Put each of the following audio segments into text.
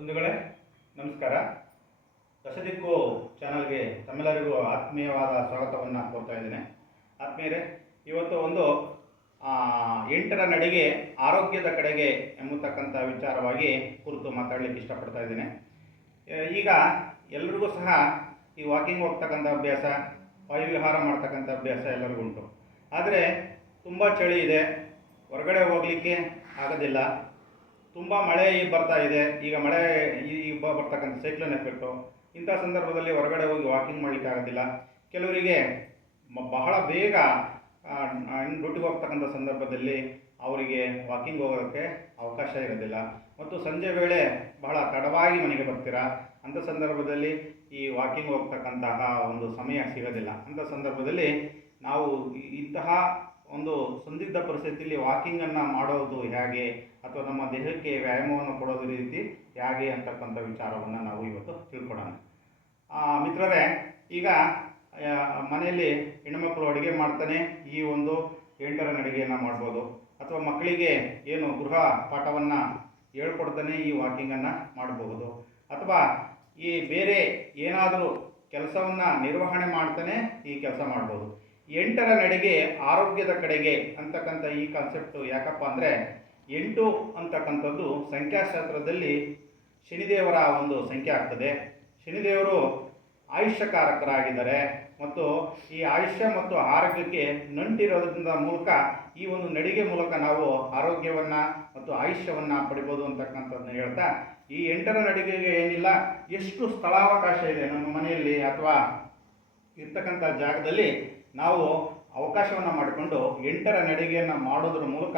ಬಂಧುಗಳೇ, ನಮಸ್ಕಾರ. ದಶದಿಕ್ಕು ಚಾನಲ್ಗೆ ತಮ್ಮೆಲ್ಲರಿಗೂ ಆತ್ಮೀಯವಾದ ಸ್ವಾಗತವನ್ನು ಕೋರ್ತಾ ಇದ್ದೇನೆ. ಆತ್ಮೀಯರೇ, ಇವತ್ತು ಒಂದು ಎಂಟರ ನಡಿಗೆ ಆರೋಗ್ಯದ ಕಡೆಗೆ ಎಂಬತಕ್ಕಂಥ ವಿಚಾರವಾಗಿ ಕುರಿತು ಮಾತಾಡಲಿಕ್ಕೆ ಇಷ್ಟಪಡ್ತಾ ಇದ್ದೇನೆ. ಈಗ ಎಲ್ರಿಗೂ ಸಹ ಈ ವಾಕಿಂಗ್ ಹೋಗ್ತಕ್ಕಂಥ ಅಭ್ಯಾಸ, ವಾಯುವಿಹಾರ ಮಾಡ್ತಕ್ಕಂಥ ಅಭ್ಯಾಸ ಎಲ್ಲರಿಗೂ ಉಂಟು. ಆದರೆ ತುಂಬ ಚಳಿ ಇದೆ, ಹೊರಗಡೆ ಹೋಗಲಿಕ್ಕೆ ಆಗೋದಿಲ್ಲ. ತುಂಬ ಮಳೆ ಈಗ ಬರ್ತಾ ಇದೆ. ಈಗ ಮಳೆ ಈ- ಬರ್ತಕ್ಕಂಥ ಸೈಕ್ಲೋನ್ ಎಫೆಕ್ಟು ಇಂಥ ಸಂದರ್ಭದಲ್ಲಿ ಹೊರಗಡೆ ಹೋಗಿ ವಾಕಿಂಗ್ ಮಾಡಲಿಕ್ಕೆ ಆಗೋದಿಲ್ಲ. ಕೆಲವರಿಗೆ ಬಹಳ ಬೇಗ ಡ್ಯೂಟಿಗೆ ಹೋಗ್ತಕ್ಕಂಥ ಸಂದರ್ಭದಲ್ಲಿ ಅವರಿಗೆ ವಾಕಿಂಗ್ ಹೋಗೋಕ್ಕೆ ಅವಕಾಶ ಇರೋದಿಲ್ಲ. ಮತ್ತು ಸಂಜೆ ವೇಳೆ ಬಹಳ ತಡವಾಗಿ ಮನೆಗೆ ಬರ್ತೀರಾ? ಅಂಥ ಸಂದರ್ಭದಲ್ಲಿ ಈ ವಾಕಿಂಗ್ ಹೋಗ್ತಕ್ಕಂತಹ ಒಂದು ಸಮಯ ಸಿಗೋದಿಲ್ಲ. ಅಂಥ ಸಂದರ್ಭದಲ್ಲಿ ನಾವು ಇಂತಹ ಒಂದು ಸಂದಿಗ್ಧ ಪರಿಸ್ಥಿತಿಯಲ್ಲಿ ವಾಕಿಂಗನ್ನು ಮಾಡೋದು ಹೇಗೆ? ಅಥವಾ ನಮ್ಮ ದೇಹಕ್ಕೆ ವ್ಯಾಯಾಮವನ್ನು ಕೊಡೋದು ರೀತಿ ಹೇಗೆ ಅಂತಕ್ಕಂಥ ವಿಚಾರವನ್ನು ನಾವು ಇವತ್ತು ತಿಳ್ಕೊಡೋಣ ಮಿತ್ರರೇ, ಈಗ ಮನೆಯಲ್ಲಿ ಹೆಣ್ಣುಮಕ್ಕಳು ಅಡುಗೆ ಮಾಡ್ತಾನೆ, ಈ ಒಂದು ಎಂಟರ ಅಡುಗೆಯನ್ನು ಮಾಡ್ಬೋದು. ಅಥವಾ ಮಕ್ಕಳಿಗೆ ಏನು ಗೃಹ ಪಾಠವನ್ನು ಹೇಳ್ಕೊಡ್ತಾನೆ, ಈ ವಾಕಿಂಗನ್ನು ಮಾಡಬಹುದು ಅಥವಾ ಈ ಬೇರೆ ಏನಾದರೂ ಕೆಲಸವನ್ನು ನಿರ್ವಹಣೆ ಮಾಡ್ತಾನೆ, ಈ ಕೆಲಸ ಮಾಡ್ಬೋದು. ಎಂಟರ ನಡೆಗೆ ಆರೋಗ್ಯದ ಕಡೆಗೆ ಅಂತಕ್ಕಂಥ ಈ ಕಾನ್ಸೆಪ್ಟು ಯಾಕಪ್ಪ ಅಂದರೆ ಎಂಟು ಅಂತಕ್ಕಂಥದ್ದು ಸಂಖ್ಯಾಶಾಸ್ತ್ರದಲ್ಲಿ ಶನಿದೇವರ ಒಂದು ಸಂಖ್ಯೆ ಆಗ್ತದೆ. ಶನಿದೇವರು ಆಯುಷ್ಯಕಾರಕರಾಗಿದ್ದಾರೆ ಮತ್ತು ಈ ಆಯುಷ್ಯ ಮತ್ತು ಆರೋಗ್ಯಕ್ಕೆ ನಂಟಿರೋದ್ರಿಂದ ಮೂಲಕ ಈ ಒಂದು ನಡಿಗೆ ಮೂಲಕ ನಾವು ಆರೋಗ್ಯವನ್ನು ಮತ್ತು ಆಯುಷ್ಯವನ್ನು ಪಡಿಬೋದು ಅಂತಕ್ಕಂಥದ್ದನ್ನ ಹೇಳ್ತಾ, ಈ ಎಂಟರ ನಡಿಗೆಗೆ ಏನಿಲ್ಲ, ಎಷ್ಟು ಸ್ಥಳಾವಕಾಶ ಇದೆ ನಮ್ಮ ಮನೆಯಲ್ಲಿ ಅಥವಾ ಇರ್ತಕ್ಕಂಥ ಜಾಗದಲ್ಲಿ ನಾವು ಅವಕಾಶವನ್ನು ಮಾಡಿಕೊಂಡು ಎಂಟರ ನಡಿಗೆಯನ್ನು ಮಾಡೋದ್ರ ಮೂಲಕ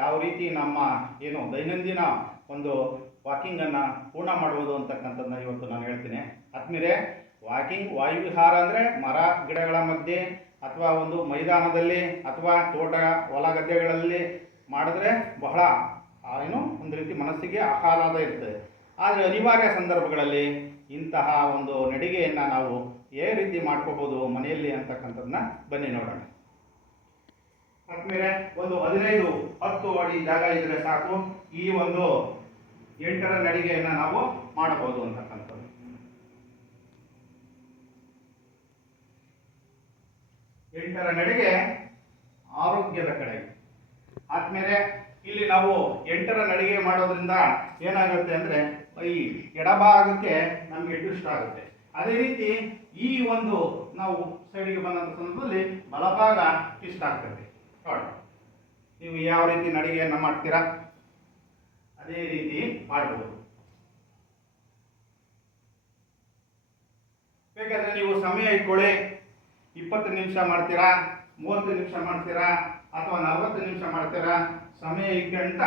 ಯಾವ ರೀತಿ ನಮ್ಮ ಏನು ದೈನಂದಿನ ಒಂದು ವಾಕಿಂಗನ್ನು ಪೂರ್ಣ ಮಾಡ್ಬೋದು ಅಂತಕ್ಕಂಥದ್ದನ್ನ ಇವತ್ತು ನಾನು ಹೇಳ್ತೀನಿ. ಆದ್ಮೇಲೆ ವಾಕಿಂಗ್ ವಾಯುವಿಹಾರ ಅಂದರೆ ಮರ, ಗಿಡಗಳ ಮಧ್ಯೆ ಅಥವಾ ಒಂದು ಮೈದಾನದಲ್ಲಿ ಅಥವಾ ತೋಟ, ಹೊಲ ಗದ್ದೆಗಳಲ್ಲಿ ಮಾಡಿದ್ರೆ ಬಹಳ ಏನು, ಒಂದು ರೀತಿ ಮನಸ್ಸಿಗೆ ಆಹ್ಲಾದ ಇರ್ತದೆ. ಆದರೆ ಅನಿವಾರ್ಯ ಸಂದರ್ಭಗಳಲ್ಲಿ ಇಂತಹ ಒಂದು ನಡಿಗೆಯನ್ನು ನಾವು ಯಾವ ರೀತಿ ಮಾಡ್ಕೋಬೋದು ಮನೆಯಲ್ಲಿ ಅಂತಕ್ಕಂಥದ್ದನ್ನ ಬನ್ನಿ ನೋಡೋಣ. ಆದ್ಮೇಲೆ ಒಂದು ಹದಿನೈದು, ಹತ್ತು ಅಡಿ ಜಾಗ ಇದ್ರೆ ಸಾಕು. ಈ ಒಂದು ಎಂಟರ ನಡಿಗೆಯನ್ನು ನಾವು ಮಾಡಬಹುದು ಅಂತಕ್ಕಂಥದ್ದು. ಎಂಟರ ನಡಿಗೆ ಆರೋಗ್ಯದ ಕಡೆ. ಆದ್ಮೇಲೆ ಇಲ್ಲಿ ನಾವು ಎಂಟರ ನಡಿಗೆ ಮಾಡೋದ್ರಿಂದ ಏನಾಗುತ್ತೆ ಅಂದ್ರೆ ಈ ಎಡಭಾಗಕ್ಕೆ ನಮಗೆ ಟ್ವಿಸ್ಟ್ ಆಗುತ್ತೆ. ಅದೇ ರೀತಿ ಈ ಒಂದು ನಾವು ಸೈಡಿಗೆ ಬಂದಂಥ ಸಂದರ್ಭದಲ್ಲಿ ಬಲಭಾಗ ಇಷ್ಟ ಆಗ್ತದೆ. ನೋಡಿ. ನೀವು ಯಾವ ರೀತಿ ನಡಿಗೆಯನ್ನು ಮಾಡ್ತೀರಾ? ಅದೇ ರೀತಿ ಮಾಡಬಹುದು ಬೇಕಾದರೆ ನೀವು ಸಮಯ ಇಟ್ಕೊಳ್ಳಿ. ಇಪ್ಪತ್ತು ನಿಮಿಷ ಮಾಡ್ತೀರಾ? ಮೂವತ್ತು ನಿಮಿಷ ಮಾಡ್ತೀರಾ? ಅಥವಾ ನಲವತ್ತು ನಿಮಿಷ ಮಾಡ್ತೀರಾ? ಸಮಯ ಇಟ್ಕೊಂಡ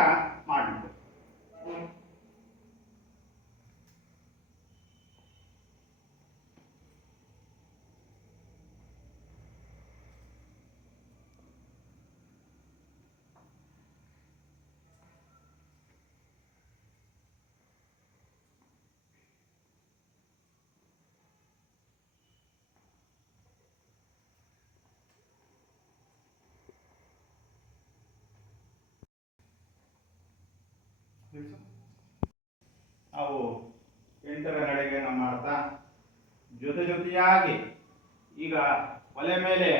ಮಾಡಿ ನಾವು ಎಂಟರ ನಡಿಗೆಯನ್ನು ಮಾಡ್ತಾ ಜೊತೆ ಜೊತೆಯಾಗಿ ಈಗ ಒಲೆ ಮೇಲೆ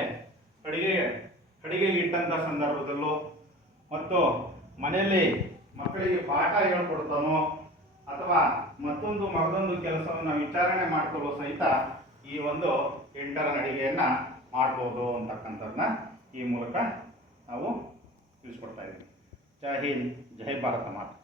ಅಡಿಗೆ ಅಡಿಗೆಗೆ ಇಟ್ಟಂಥ ಸಂದರ್ಭದಲ್ಲೂ ಮತ್ತು ಮನೆಯಲ್ಲಿ ಮಕ್ಕಳಿಗೆ ಪಾಠ ಹೇಳ್ಕೊಡ್ತಾನೋ ಅಥವಾ ಮತ್ತೊಂದು ಮಗದೊಂದು ಕೆಲಸವನ್ನು ವಿಚಾರಣೆ ಮಾಡ್ಕೊಳ್ಳೋ ಸಹಿತ ಈ ಒಂದು ಎಂಟರ ನಡಿಗೆಯನ್ನು ಮಾಡ್ಬೋದು ಅಂತಕ್ಕಂಥದ್ದನ್ನ ಈ ಮೂಲಕ ನಾವು ತಿಳಿಸ್ಕೊಡ್ತಾ ಇದ್ದೀವಿ. ಜೈ ಹಿಂದ್, ಜೈ ಭಾರತ ಮಾತಾ.